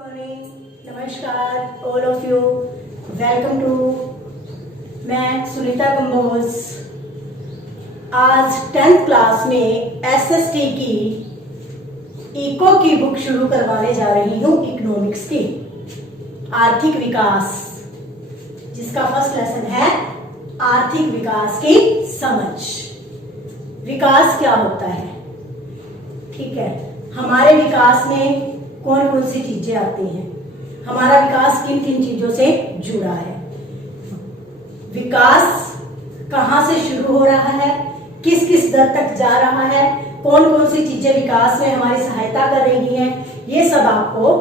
Morning, नमस्कार all of you, welcome to. मैं सुनीता कंबोज आज 10th क्लास में एसएसटी की इको की बुक शुरू करवाने जा रही हूँ, इकोनॉमिक्स की आर्थिक विकास, जिसका फर्स्ट लेसन है आर्थिक विकास की समझ। विकास क्या होता है, ठीक है, हमारे विकास में कौन कौन सी चीजें आती हैं, हमारा विकास किन किन चीजों से जुड़ा है, विकास कहाँ से शुरू हो रहा है, किस किस दर तक जा रहा है, कौन कौन सी चीजें विकास में हमारी सहायता कर रही हैं, ये सब आपको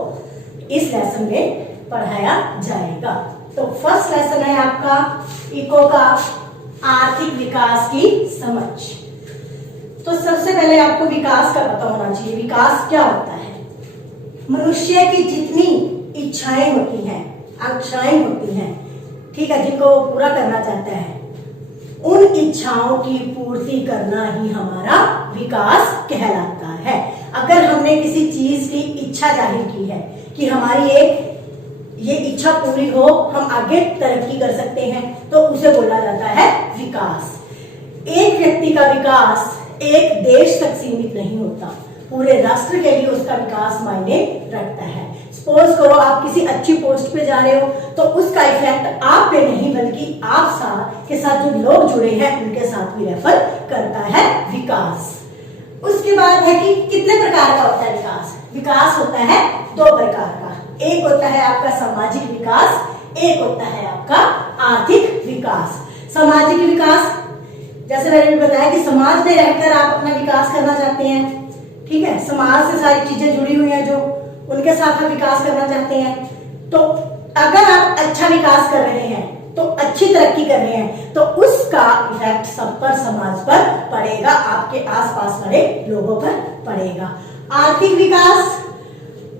इस लेसन में पढ़ाया जाएगा। तो फर्स्ट लेसन है आपका इको का आर्थिक विकास की समझ। तो सबसे पहले आपको विकास का पता होना चाहिए। विकास क्या होता है? मनुष्य की जितनी इच्छाएं होती हैं, आकांक्षाएं होती हैं, ठीक है, जिनको वो पूरा करना चाहता है, उन इच्छाओं की पूर्ति करना ही हमारा विकास कहलाता है। अगर हमने किसी चीज की इच्छा जाहिर की है कि हमारी ये इच्छा पूरी हो, हम आगे तरक्की कर सकते हैं, तो उसे बोला जाता है विकास। एक व्यक्ति का विकास एक देश तक सीमित नहीं होता, पूरे राष्ट्र के लिए उसका विकास मायने रखता है। सपोज करो आप किसी अच्छी पोस्ट पे जा रहे हो, तो उसका इफेक्ट आप पे नहीं बल्कि आप के साथ जो लोग जुड़े हैं उनके साथ भी रेफर करता है विकास। उसके बाद है कि कितने प्रकार का होता है विकास। विकास होता है दो प्रकार का, एक होता है आपका सामाजिक विकास, एक होता है आपका आर्थिक विकास। सामाजिक विकास, जैसे मैंने भी बताया कि समाज में रहकर आप अपना विकास करना चाहते हैं, ठीक है, समाज से सारी चीजें जुड़ी हुई हैं जो उनके साथ आप विकास करना चाहते हैं। तो अगर आप अच्छा विकास कर रहे हैं, तो अच्छी तरक्की कर रहे हैं, तो उसका इफेक्ट सब पर, समाज पर पड़ेगा, आपके आसपास वाले लोगों पर पड़ेगा। आर्थिक विकास,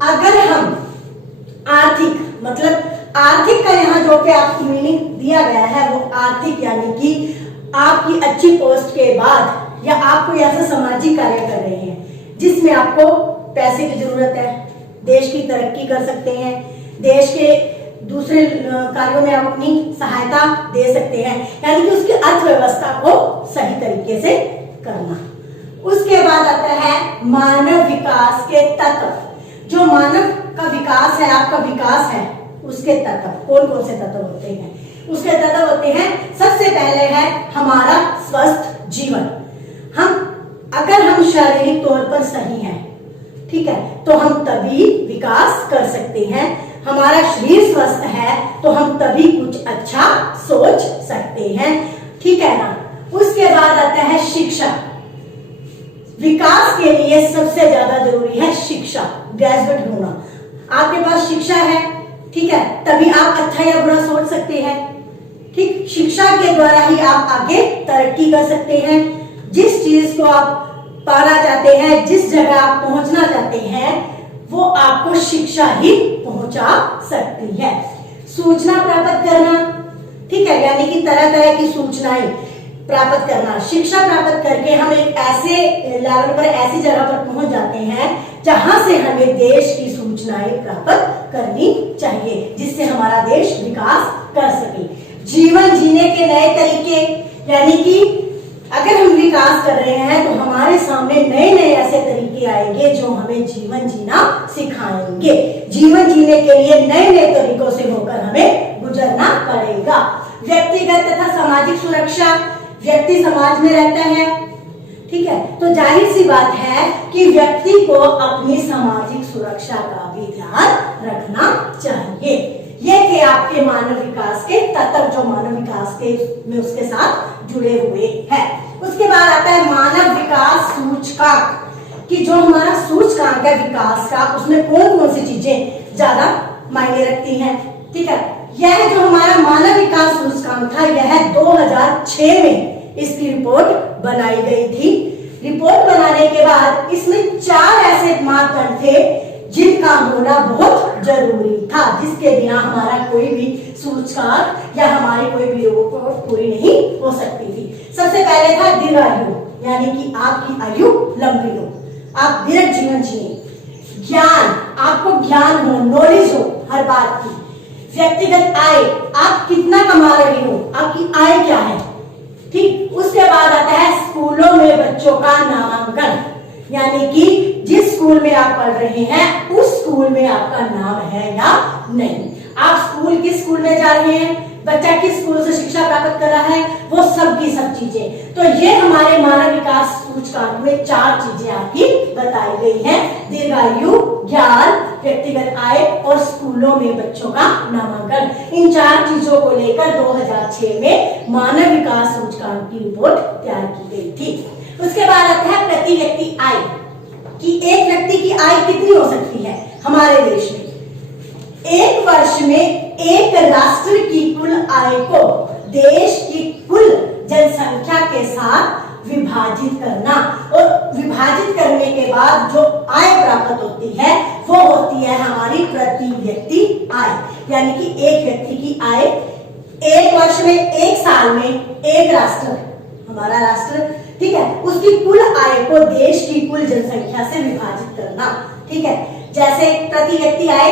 अगर हम आर्थिक मतलब आर्थिक का यहाँ जो कि आपको मीनिंग दिया गया है वो आर्थिक यानी कि आपकी अच्छी पोस्ट के बाद या आप कोई ऐसा सामाजिक कार्य कर रहे हैं जिसमें आपको पैसे की जरूरत है, देश की तरक्की कर सकते हैं, देश के दूसरे कार्यों में आप अपनी सहायता दे सकते हैं, यानी कि उसकी अर्थव्यवस्था को सही तरीके से करना। उसके बाद आता है मानव विकास के तत्व। जो मानव का विकास है, आपका विकास है, उसके तत्व कौन कौन से तत्व होते हैं? उसके तत्व होते हैं, सबसे पहले है हमारा स्वस्थ जीवन। अगर हम शारीरिक तौर पर सही हैं, ठीक है, तो हम तभी विकास कर सकते हैं। हमारा शरीर स्वस्थ है तो हम तभी कुछ अच्छा सोच सकते हैं, ठीक है ना। उसके बाद आता है शिक्षा। विकास के लिए सबसे ज्यादा जरूरी है शिक्षा, ग्रेजुएट होना। आपके पास शिक्षा है, ठीक है, तभी आप अच्छा या बुरा सोच सकते हैं, ठीक। शिक्षा के द्वारा ही आप आगे तरक्की कर सकते हैं। जिस चीज को आप पाना चाहते हैं, जिस जगह आप पहुंचना चाहते हैं, वो आपको शिक्षा ही पहुंचा सकती है। सूचना प्राप्त करना, ठीक है, यानी कि तरह तरह की सूचनाएं प्राप्त करना। शिक्षा प्राप्त करके हम एक ऐसे लेवल पर, ऐसी जगह पर पहुंच जाते हैं जहां से हमें देश की सूचनाएं प्राप्त करनी चाहिए, जिससे हमारा देश विकास कर सके। जीवन जीने के नए तरीके, यानी कि अगर हम विकास कर रहे हैं तो हमारे सामने नए नए ऐसे तरीके आएंगे जो हमें जीवन जीना सिखाएंगे। जीवन जीने के लिए नए नए तरीकों से होकर हमें गुजरना पड़ेगा। व्यक्तिगत तथा सामाजिक सुरक्षा, व्यक्ति समाज में रहता है, ठीक है, तो जाहिर सी बात है कि व्यक्ति को अपनी सामाजिक सुरक्षा का भी ध्यान रखना चाहिए। ये थे आपके मानव विकास के तत्व जो मानव विकास के में उसके साथ जुड़े हुए हैं। उसके बाद आता है मानव विकास सूचकांक, कि जो हमारा सूचकांक है विकास का, उसमें कौन कौन सी चीजें ज्यादा मायने रखती हैं, ठीक है। यह जो हमारा मानव विकास सूचकांक था, यह 2006 में इसकी रिपोर्ट बनाई गई थी। रिपोर्ट बनाने के बाद इसमें 4 ऐसे मापदंड थे जिनका होना बहुत जरूरी था, जिसके बिना हमारा कोई भी सूचकांक या हमारी कोई भी रिपोर्ट पूरी नहीं हो सकती थी। सबसे पहले था दीर्घायु, यानी कि आपकी आयु लंबी हो, आप दीर्घ जीवन जिए। ज्ञान, आपको ज्ञान हो, नॉलेज हो हर बात की। व्यक्तिगत आय, आप कितना कमा रही हो, आपकी आय क्या है, ठीक। उसके बाद आता है स्कूलों में बच्चों का नामांकन, यानी कि जिस स्कूल में आप पढ़ रहे हैं उस स्कूल में आपका नाम है या नहीं। आप स्कूल किस स्कूल में जा रहे हैं, बच्चा किस स्कूल से शिक्षा प्राप्त कर रहा है, वो सब की सब चीजें। तो ये हमारे मानव विकास सूचकांक में 4 चीजें आपकी बताई गई हैं, दीर्घायु, ज्ञान, व्यक्तिगत आय और स्कूलों में बच्चों का नामांकन। इन 4 चीजों को लेकर 2006 में मानव विकास सूचकांक की रिपोर्ट तैयार की गई थी। उसके बाद आता है प्रति व्यक्ति आय, कि एक व्यक्ति की आय कितनी हो सकती है हमारे देश में। एक वर्ष में एक राष्ट्र की कुल आय को देश की कुल जनसंख्या के साथ विभाजित करना, और विभाजित करने के बाद जो आय प्राप्त होती है वो होती है हमारी प्रति व्यक्ति आय, यानी कि एक व्यक्ति की आय एक वर्ष में, एक साल में एक राष्ट्र, हमारा राष्ट्र, ठीक है, उसकी कुल आय को देश की कुल जनसंख्या से विभाजित करना, ठीक है। जैसे प्रति व्यक्ति आय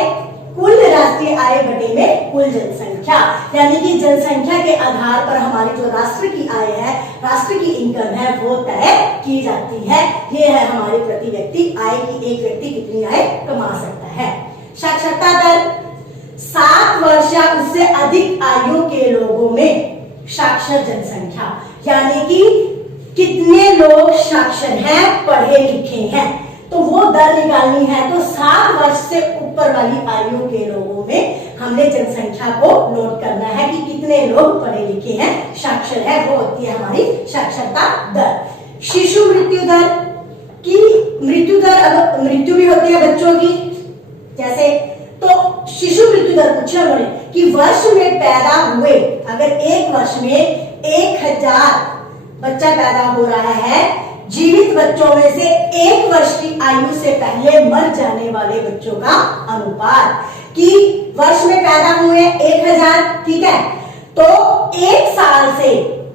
कुल राष्ट्रीय आय बटे में कुल जनसंख्या, यानी कि जनसंख्या के आधार पर हमारी जो राष्ट्र की आय है, राष्ट्र की इनकम है, वो तय की जाती है। ये है हमारी प्रति व्यक्ति आय की एक व्यक्ति कितनी आय कमा सकता है। साक्षरता दर 7 वर्ष या उससे अधिक आयु के लोगों में साक्षर जनसंख्या, यानी कि कितने लोग साक्षर हैं, पढ़े लिखे हैं, तो वो दर निकालनी है। तो 7 वर्ष से ऊपर वाली आयु के लोगों में हमने जनसंख्या को नोट करना है कि कितने लोग पढ़े लिखे हैं, साक्षर है, वो होती है हमारी साक्षरता दर। शिशु मृत्यु दर, की मृत्यु दर, अगर मृत्यु भी होती है बच्चों की, जैसे तो शिशु मृत्यु दर पूछा उन्होंने कि वर्ष में पैदा हुए, अगर एक वर्ष में 1000 बच्चा पैदा हो रहा है, जीवित बच्चों में से 1 वर्ष की आयु से पहले मर जाने वाले बच्चों का अनुपात, कि वर्ष में पैदा हुए 1000, ठीक है, तो 1 साल से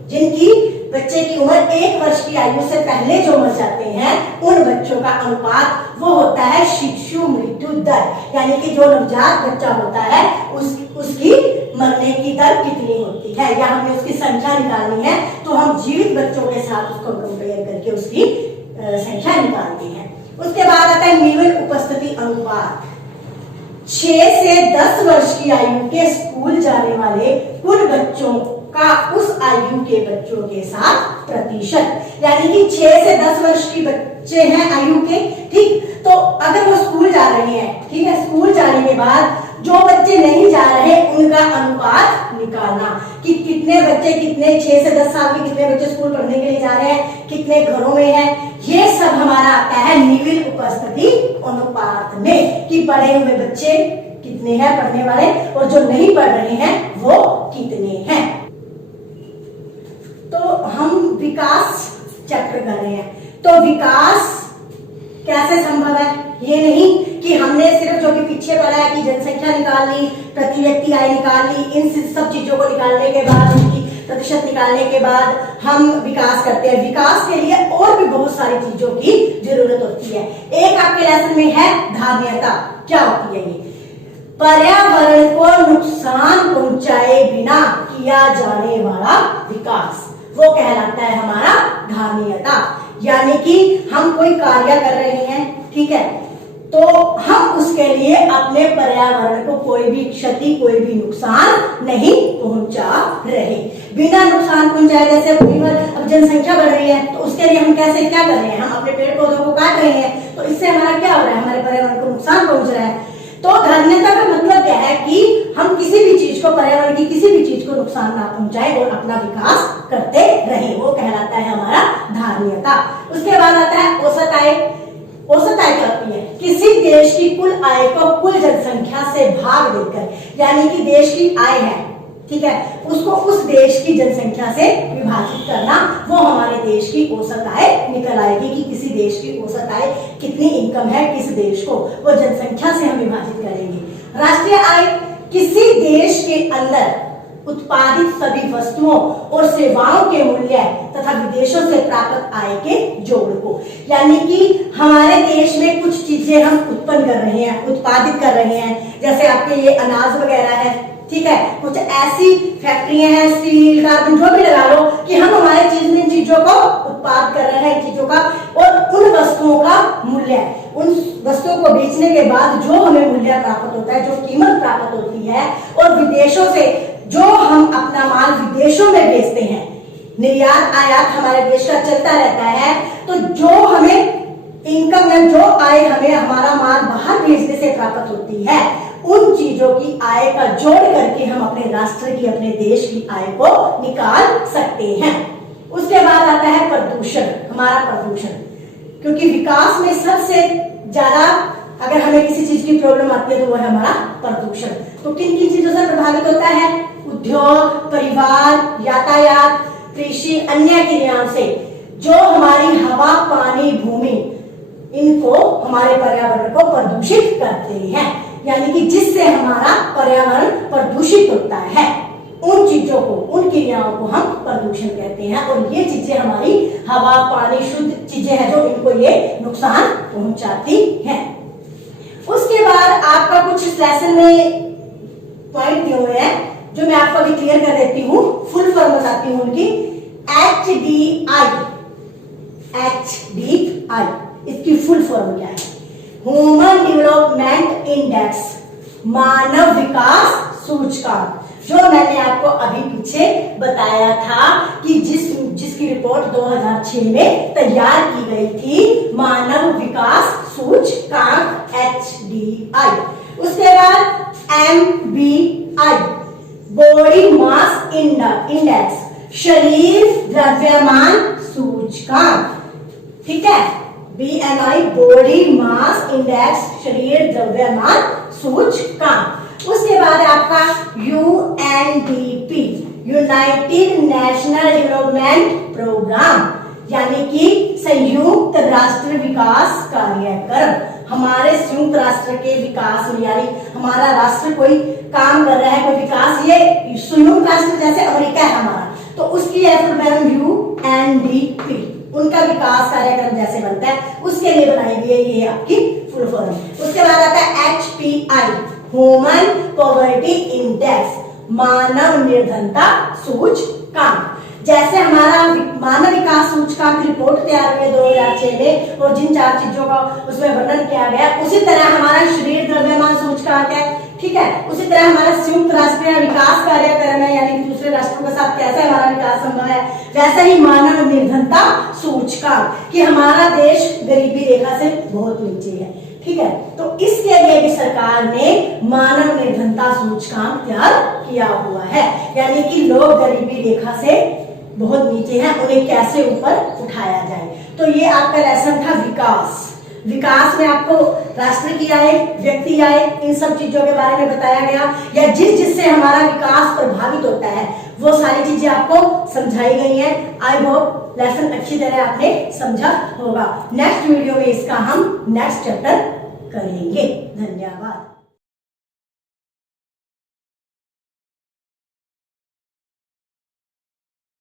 जिनकी बच्चे की उम्र 1 वर्ष की आयु से पहले जो मर जाते हैं उन बच्चों का अनुपात वो होता है शिशु मृत्यु दर, यानी कि जो नवजात बच्चा होता है उसकी मरने की दर कितनी होती है, या हमें उसकी संख्या निकालनी है तो हम जीवित बच्चों के साथ उसको कंपेयर करके उसकी संख्या निकालते हैं। उसके बाद आता है निम्न उपस्थिति अनुपात, 6 से 10 वर्ष की आयु के स्कूल जाने वाले कुल बच्चों का उस आयु के बच्चों के साथ प्रतिशत, यानी कि 6 से 10 वर्ष की बच्चे हैं आयु के, ठीक, तो अगर वो स्कूल जा रहे हैं, ठीक है, स्कूल जाने के बाद जो बच्चे नहीं जा रहे उनका अनुपात निकालना कि कितने बच्चे, कितने 6 से 10 साल के कितने बच्चे स्कूल पढ़ने के लिए जा रहे हैं, कितने घरों में हैं, ये सब हमारा आता है निम्न उपस्थिति अनुपात में, कि पढ़े हुए बच्चे कितने हैं पढ़ने वाले और जो नहीं पढ़ रहे हैं वो कितने हैं। तो हम विकास चक्र कर रहे हैं, तो विकास कैसे संभव है, ये नहीं कि हमने सिर्फ जो कि पीछे पढ़ा है कि जनसंख्या निकाल ली, प्रति व्यक्ति आय निकाल ली, इन सब चीजों को निकालने के बाद, उनकी प्रतिशत निकालने के बाद हम विकास करते हैं। विकास के लिए और भी बहुत सारी चीजों की जरूरत होती है। एक आपके लेसन में है धार्मिकता, क्या होती है ये, पर्यावरण को नुकसान पहुंचाए बिना किया जाने वाला विकास, वो कहलाता है हमारा धार्मिकता, यानी कि हम कोई कार्य कर रहे हैं, ठीक है, तो हम उसके लिए अपने पर्यावरण को कोई भी क्षति, कोई भी नुकसान नहीं पहुंचा रहे, बिना नुकसान पहुंचाए। जैसे अब जनसंख्या बढ़ रही है तो उसके लिए हम कैसे क्या कर रहे हैं, हम अपने पेड़ पौधों को काट रहे हैं, तो इससे हमारा क्या हो रहा है, हमारे पर्यावरण को नुकसान पहुंच रहा है। तो धार्मिकता का मतलब क्या है कि हम किसी भी चीज को, पर्यावरण की किसी भी चीज को नुकसान ना पहुंचाए और अपना विकास करते रहे, वो कहलाता है हमारा धार्मिकता। उसके बाद आता है औसत आय। औसत आय क्या होती है, किसी देश की कुल आय को कुल जनसंख्या से भाग देकर, यानी कि देश की आय है, ठीक है, उसको उस देश की जनसंख्या से विभाजित करना, वो हमारे देश की औसत आय निकल आएगी कि किसी देश की औसत आय कितनी इनकम है किस देश को, वो जनसंख्या से हम विभाजित करेंगे। राष्ट्रीय आय, किसी देश के अंदर उत्पादित सभी वस्तुओं और सेवाओं के मूल्य तथा विदेशों से प्राप्त आय के जोड़ को। यानी कि हमारे देश में कुछ चीजें हम उत्पन्न कर रहे हैं, उत्पादित कर रहे हैं, जैसे आपके ये अनाज वगैरह है, ठीक है, कुछ ऐसी फैक्ट्रियां हैं, स्टील, कार्बन, जो भी लगा लो, कि हम हमारे इन चीजों को उत्पाद कर रहे हैं, चीजों का, और उन वस्तुओं का मूल्य, उन वस्तुओं को बेचने के बाद जो हमें मूल्य प्राप्त होता है, जो कीमत प्राप्त होती है, और विदेशों से जो हम अपना माल विदेशों में बेचते हैं, निर्यात आयात हमारे देश का चलता रहता है, तो जो हमें इनकम या जो आय हमें हमारा माल बाहर भेजने से प्राप्त होती है, उन चीजों की आय का जोड़ करके हम अपने राष्ट्र की, अपने देश की आय को निकाल सकते हैं। उसके बाद आता है प्रदूषण, हमारा प्रदूषण, क्योंकि विकास में सबसे ज्यादा अगर हमें किसी चीज की प्रॉब्लम आती है तो वो है हमारा प्रदूषण। तो किन किन चीजों से प्रभावित होता है? उद्योग, परिवार, यातायात, कृषि, अन्य क्रियाओं से जो हमारी हवा, पानी, भूमि, इनको, हमारे पर्यावरण को प्रदूषित करते हैं, यानी कि जिससे हमारा पर्यावरण प्रदूषित होता है, उन चीजों को, उन क्रियाओं को हम प्रदूषण कहते हैं। और ये चीजें हमारी हवा, पानी, शुद्ध चीजें हैं जो इनको ये नुकसान पहुंचाती हैं। उसके बाद आपका कुछ इस लेसन में पॉइंट दिए हुए हैं जो मैं आपको अभी क्लियर कर देती हूँ, फुल फॉर्म बताती हूँ उनकी। HDI, इसकी फुल फॉर्म क्या है? ह्यूमन डेवलपमेंट इंडेक्स, मानव विकास सूचकांक, जो मैंने आपको अभी पीछे बताया था कि जिसकी रिपोर्ट 2006 में तैयार की गई थी, मानव विकास सूचकांक HDI। उसके बाद MBI, बॉडी मास इंडेक्स, शरीर द्रव्यमान सूचकांक, ठीक है, BMI, बॉडी मास इंडेक्स, शरीर द्रव्यमान सूचकांक। उसके बाद आपका UNDP, United National Development Programme, यानी कि संयुक्त राष्ट्र विकास कार्यक्रम। हमारे संयुक्त राष्ट्र के विकास में, यानी हमारा राष्ट्र कोई काम कर रहा है, कोई विकास, ये संयुक्त राष्ट्र जैसे अमेरिका है हमारा, तो उसकी UNDP, उनका विकास कार्यक्रम जैसे बनता है, उसके लिए बनाई गई है ये आपकी फुल फॉर्म। उसके बाद आता है HPI, ह्यूमन पॉवर्टी इंडेक्स, मानव निर्धनता सूचकांक। जैसे हमारा मानव विकास सूचकांक रिपोर्ट तैयार हुई 2006 में, और जिन 4 चीजों का उसमें वर्णन किया गया, उसी तरह हमारा शरीर द्रव्यमान सूचकांक है, ठीक है, उसी तरह हमारा संयुक्त राष्ट्रीय विकास कार्यक्रम है, यानी दूसरे राष्ट्रों के साथ कैसे हमारा विकास संभव है, वैसा ही मानव निर्धनता सूचकांक, कि हमारा देश गरीबी रेखा से बहुत नीचे है, ठीक है। तो इसके लिए भी सरकार ने मानव निर्धनता सूचकांक तैयार किया हुआ है, यानी कि लोग गरीबी रेखा से बहुत नीचे हैं, उन्हें कैसे ऊपर उठाया जाए। तो ये आपका लेसन था विकास। विकास में आपको राष्ट्र की आय, व्यक्ति आय, इन सब चीजों के बारे में बताया गया, या जिससे हमारा विकास प्रभावित होता है, वो सारी चीजें आपको समझाई गई हैं। आई होप लेसन अच्छी तरह आपने समझा होगा। नेक्स्ट वीडियो में इसका हम नेक्स्ट चैप्टर करेंगे। धन्यवाद।